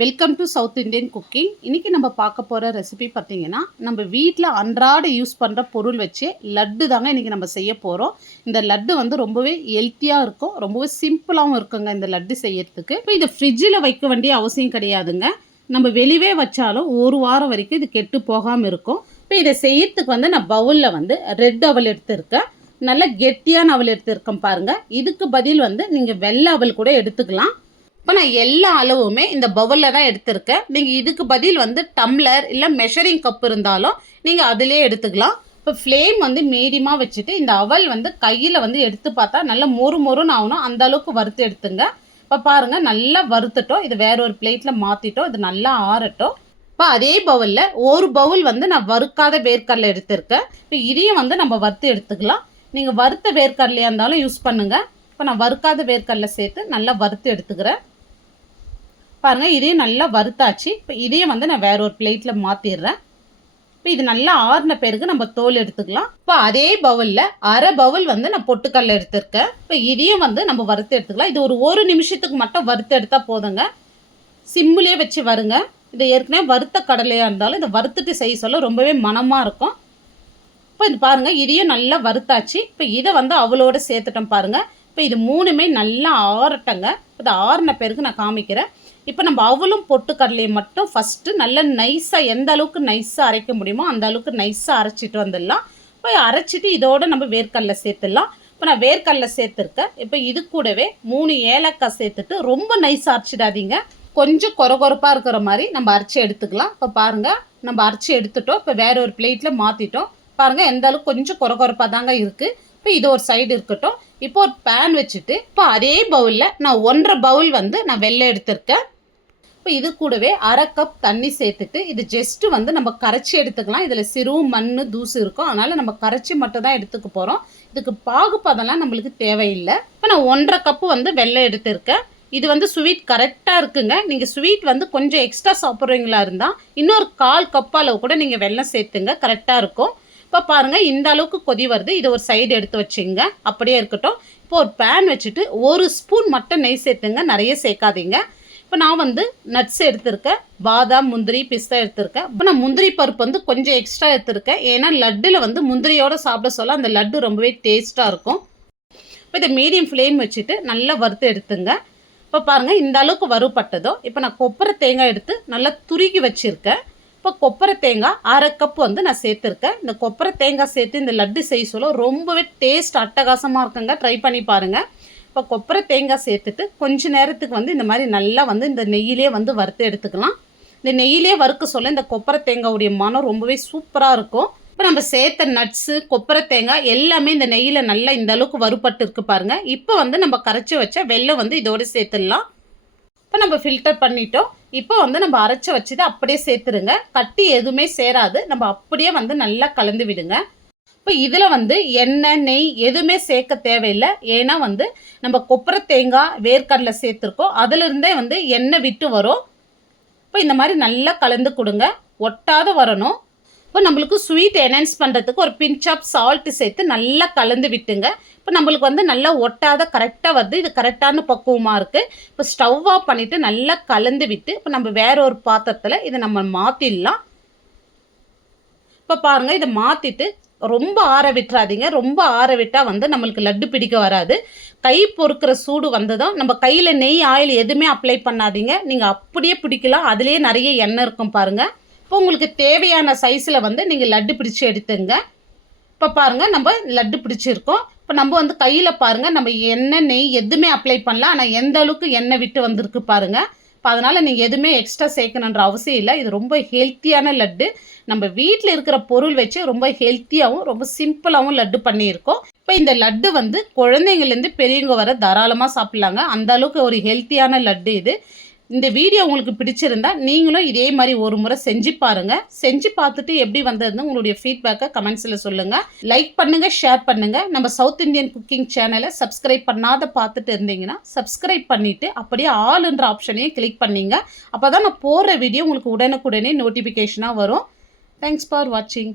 Welcome to south Indian cooking இன்றைக்கி நம்ம பார்க்க போகிற ரெசிபி பார்த்தீங்கன்னா நம்ம வீட்டில் அன்றாட யூஸ் பண்ணுற பொருள் வச்சு லட்டு தாங்க இன்றைக்கி நம்ம செய்ய போகிறோம் இந்த லட்டு வந்து ரொம்பவே ஹெல்த்தியாக இருக்கும். ரொம்பவே சிம்பிளாகவும் இருக்குங்க இந்த லட்டு செய்யறதுக்கு. இப்போ இதை ஃப்ரிட்ஜில் வைக்க வேண்டிய அவசியம் கிடையாதுங்க. நம்ம வெளியே வச்சாலும் ஒரு வாரம் வரைக்கும் இது கெட்டு போகாமல் இருக்கும். இப்போ இதை செய்யறதுக்கு வந்து நான் பவுலில் வந்து ரெட் அவல் எடுத்திருக்கேன். நல்ல கெட்டியான அவல் எடுத்திருக்கேன் பாருங்கள் இதுக்கு பதில் வந்து நீங்கள் வெள்ளை அவல் கூட எடுத்துக்கலாம். இப்போ நான் எல்லா அளவுமே இந்த பவுலில் தான் எடுத்திருக்கேன். நீங்கள் இதுக்கு பதில் வந்து டம்ளர் இல்லை மெஷரிங் கப் இருந்தாலும் நீங்கள் அதிலே எடுத்துக்கலாம். இப்போ ஃப்ளேம் வந்து மீடியமாக வச்சுட்டு இந்த அவல் வந்து கையில் வந்து எடுத்து பார்த்தா நல்லா மொறு மொறுன்னு ஆகணும். அந்த அளவுக்கு வறுத்து எடுத்துங்க. இப்போ பாருங்கள் நல்லா வறுத்துட்டோம். இது வேற ஒரு பிளேட்டில் மாற்றிட்டோம் இது நல்லா ஆறட்டும். இப்போ அதே பவுலில் ஒரு பவுல் வந்து நான் வறுக்காத வேர்க்கடலை எடுத்திருக்கேன். இப்போ இதையும் வந்து நம்ம வறுத்து எடுத்துக்கலாம். நீங்கள் வறுத்த வேர்க்கடலையாக இருந்தாலும் யூஸ் பண்ணுங்கள் இப்போ நான் வறுக்காத வேர்க்கடலை சேர்த்து நல்லா வறுத்து எடுத்துக்கிறேன். பாருங்கள் இதையும் நல்லா வறுத்தாச்சு. இப்போ இதையும் வந்து நான் வேற ஒரு பிளேட்டில் மாற்றிடுறேன் இப்போ இது நல்லா ஆறின பிறகு நம்ம தோல் எடுத்துக்கலாம். இப்போ அதே பவுலில் அரை பவுல் வந்து நான் பொட்டுக்கல்ல எடுத்திருக்கேன். இப்போ இதையும் வந்து நம்ம வறுத்து எடுத்துக்கலாம். இது ஒரு ஒரு நிமிஷத்துக்கு மட்டும் வறுத்து எடுத்தால் போதுங்க. சிம்மிலே வச்சு வருங்க. இது ஏற்கனவே வறுத்த கடலையாக இருந்தாலும் இதை வறுத்துட்டு செய்ய சொல்ல ரொம்பவே மனமாக இருக்கும். இப்போ இது பாருங்கள் இதையும் நல்லா வறுத்தாச்சு. இப்போ இதை வந்து அவளோட சேர்த்துட்டோம் பாருங்கள் இப்போ இது மூணுமே நல்லா ஆறட்டங்க. இது ஆறின பிறகு நான் காமிக்கிறேன். இப்போ நம்ம அவலும் பொட்டுக்கடலையை மட்டும் ஃபஸ்ட்டு நல்ல நைஸாக எந்த அளவுக்கு நைஸாக அரைக்க முடியுமோ அந்த அளவுக்கு நைஸாக அரைச்சிட்டு வந்துடலாம். இப்போ அரைச்சிட்டு இதோடு நம்ம வேர்க்கடலை சேர்த்துடலாம். இப்போ நான் வேர்க்கடலை சேர்த்துருக்கேன். இப்போ இது கூடவே மூணு ஏலக்காய் சேர்த்துட்டு ரொம்ப நைஸாக அரைச்சிடாதீங்க. கொஞ்சம் கொரகொரப்பாக இருக்கிற மாதிரி நம்ம அரைச்சி எடுத்துக்கலாம். இப்போ பாருங்கள் நம்ம அரைச்சி எடுத்துட்டோம். இப்போ வேற ஒரு பிளேட்டில் மாற்றிட்டோம் பாருங்கள் எந்த அளவுக்கு கொஞ்சம் கொரகொரப்பாக தாங்க இருக்குது இப்போ இது ஒரு சைடு இருக்கட்டும். இப்போ ஒரு பேன் வச்சுட்டு இப்போ அதே பவுலில் நான் ஒன்றரை பவுல் வந்து நான் வெள்ளை எடுத்திருக்கேன். இப்போ இது கூடவே அரை கப் தண்ணி சேர்த்துட்டு இது ஜஸ்ட்டு வந்து நம்ம கரைச்சி எடுத்துக்கலாம். இதில் சிறு மண் தூசு இருக்கும். அதனால் நம்ம கரைச்சி மட்டும் தான் எடுத்துக்க போகிறோம் இதுக்கு பாகுப்பதெல்லாம் நம்மளுக்கு தேவையில்லை. இப்போ நான் ஒன்றரை கப்பு வந்து வெள்ளம் எடுத்திருக்கேன். இது வந்து ஸ்வீட் கரெக்டாக இருக்குங்க. நீங்கள் ஸ்வீட் வந்து கொஞ்சம் எக்ஸ்ட்ரா சாப்பிட்றீங்களா இருந்தால் இன்னொரு கால் கப் அளவு கூட நீங்கள் வெள்ளம் சேர்த்துங்க. கரெக்டாக இருக்கும். இப்போ பாருங்கள் இந்த அளவுக்கு கொதி வருது. இது ஒரு சைடு எடுத்து வச்சுங்க. அப்படியே இருக்கட்டும். இப்போ ஒரு பேன் வச்சுட்டு ஒரு ஸ்பூன் மட்டும் நெய் சேர்த்துங்க. நிறைய சேர்க்காதீங்க. இப்போ நான் வந்து நட்ஸ் எடுத்திருக்கேன் பாதாம் முந்திரி பிஸ்தா எடுத்திருக்கேன். இப்போ நான் முந்திரி பருப்பு வந்து கொஞ்சம் எக்ஸ்ட்ரா எடுத்திருக்கேன். ஏன்னா லட்டில் வந்து முந்திரியோடு சாப்பிட சொல்ல அந்த லட்டு ரொம்பவே டேஸ்ட்டாக இருக்கும். இப்போ இதை மீடியம் ஃப்ளேம் வச்சுட்டு நல்லா வறுத்து எடுத்துங்க. இப்போ பாருங்கள் இந்த அளவுக்கு வறுப்பட்டதோ இப்போ நான் கொப்பரை தேங்காய் எடுத்து நல்லா துருக்கி வச்சுருக்கேன். இப்போ கொப்பரை தேங்காய் அரை கப் வந்து நான் சேர்த்துருக்கேன். இந்த கொப்பரை தேங்காய் சேர்த்து இந்த லட்டு செய்ய சொல்ல ரொம்பவே டேஸ்ட் அட்டகாசமாக இருக்குங்க. ட்ரை பண்ணி பாருங்கள் இப்போ கொப்பரை தேங்காய் சேர்த்துட்டு கொஞ்ச நேரத்துக்கு வந்து இந்த மாதிரி நல்லா வந்து இந்த நெய்யிலே வந்து வறுத்து எடுத்துக்கலாம். இந்த நெய்யிலே வறுக்க சொல்ல இந்த கொப்பரை தேங்காவுடைய மனம் ரொம்பவே சூப்பராக இருக்கும். இப்போ நம்ம சேர்த்த நட்ஸு கொப்பரை தேங்காய் எல்லாமே இந்த நெய்யில் நல்லா இந்த அளவுக்கு வறுபட்டு இருக்கு பாருங்கள் இப்போ வந்து நம்ம கரைச்சி வச்ச வெள்ளம் வந்து இதோடு சேர்த்துடலாம். இப்போ நம்ம ஃபில்டர் பண்ணிட்டோம். இப்போ வந்து நம்ம அரைச்சி வச்சதை அப்படியே சேர்த்துருங்க. கட்டி எதுவுமே சேராது. நம்ம அப்படியே வந்து நல்லா கலந்து விடுங்க. இப்போ இதில் வந்து எண்ணெய் நெய் எதுவுமே சேர்க்க தேவையில்லை. ஏன்னா வந்து நம்ம கொப்பரை தேங்காய் வேர்க்கடலை சேர்த்துருக்கோம். அதிலிருந்தே வந்து எண்ணெய் விட்டு வரும். இப்போ இந்த மாதிரி நல்லா கலந்து கொடுங்க. ஒட்டாத வரணும். இப்போ நம்மளுக்கு ஸ்வீட் என்ஹான்ஸ் பண்ணுறதுக்கு ஒரு பிஞ்ச் ஆஃப் சால்ட்டு சேர்த்து நல்லா கலந்து விட்டுங்க. இப்போ நம்மளுக்கு வந்து நல்லா ஒட்டாத கரெக்டாக வருது. இது கரெக்டான பக்குவமாக இருக்குது இப்போ ஸ்டவ் ஆஃப் பண்ணிவிட்டு நல்லா கலந்து விட்டு இப்போ நம்ம வேற ஒரு பாத்திரத்தில் இதை நம்ம மாற்றிடலாம் இப்போ பாருங்கள் இதை மாற்றிட்டு ரொம்ப ஆற விட்டுறாதீங்க. ரொம்ப ஆற விட்டால் வந்து நம்மளுக்கு லட்டு பிடிக்க வராது. கை பொறுக்கிற சூடு வந்ததும் நம்ம கையில் நெய் ஆயில் எதுவுமே அப்ளை பண்ணாதீங்க. நீங்கள் அப்படியே பிடிக்கலாம். அதுலேயே நிறைய எண்ணெய் இருக்கும் பாருங்கள் இப்போ உங்களுக்கு தேவையான சைஸில் வந்து நீங்கள் லட்டு பிடிச்சி எடுத்துங்க. இப்போ பாருங்கள் நம்ம லட்டு பிடிச்சிருக்கோம். இப்போ நம்ம வந்து கையில் பாருங்கள் நம்ம எண்ணெய் நெய் எதுவுமே அப்ளை பண்ணலாம் ஆனால் எந்த அளவுக்கு எண்ணெய் விட்டு வந்திருக்கு பாருங்கள் இப்போ அதனால் நீங்கள் எதுவுமே எக்ஸ்ட்ரா சேர்க்கணுன்ற அவசியம் இல்லை. இது ரொம்ப ஹெல்த்தியான லட்டு. நம்ம வீட்டில் இருக்கிற பொருள் வச்சு ரொம்ப ஹெல்த்தியாகவும் ரொம்ப சிம்பிளாகவும் லட்டு பண்ணியிருக்கோம். இப்போ இந்த லட்டு வந்து குழந்தைங்கள்லேருந்து பெரியவங்க வர தாராளமாக சாப்பிட்லாங்க. அந்த அளவுக்கு ஒரு ஹெல்த்தியான லட்டு இது. இந்த வீடியோ உங்களுக்கு பிடிச்சிருந்தா நீங்களும் இதே மாதிரி ஒரு முறை செஞ்சு பாருங்கள் செஞ்சு பார்த்துட்டு எப்படி வந்ததுன்னு உங்களுடைய ஃபீட்பேக்கை கமெண்ட்ஸில் சொல்லுங்கள் லைக் பண்ணுங்கள் ஷேர் பண்ணுங்கள் நம்ம சவுத் இந்தியன் குக்கிங் சேனலை சப்ஸ்கிரைப் பண்ணாத பார்த்துட்டு இருந்தீங்கன்னா சப்ஸ்கிரைப் பண்ணிவிட்டு அப்படியே ஆளுன்ற ஆப்ஷனையும் கிளிக் பண்ணிங்க. அப்போ தான் நான் போடுற வீடியோ உங்களுக்கு உடனுக்குடனே நோட்டிஃபிகேஷனாக வரும். தேங்க்ஸ் ஃபார் வாட்சிங்